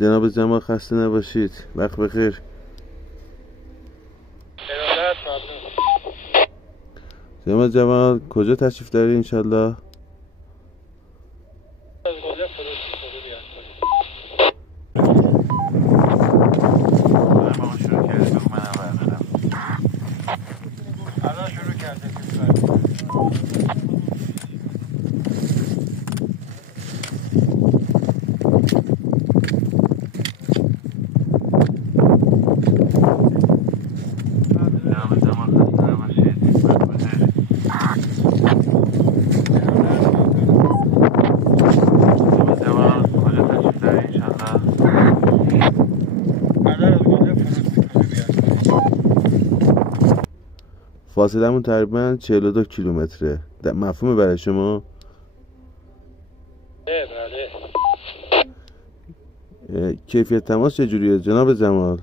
جناب جمال خسته نباشید. وقت بخیر. جناب جمال کجا تشریف داری انشالله؟ فاصلمون تقریبا 42 کیلومتره. مفهومه برای شما؟ بله. کیفیت تماس چجوریه جناب جمال؟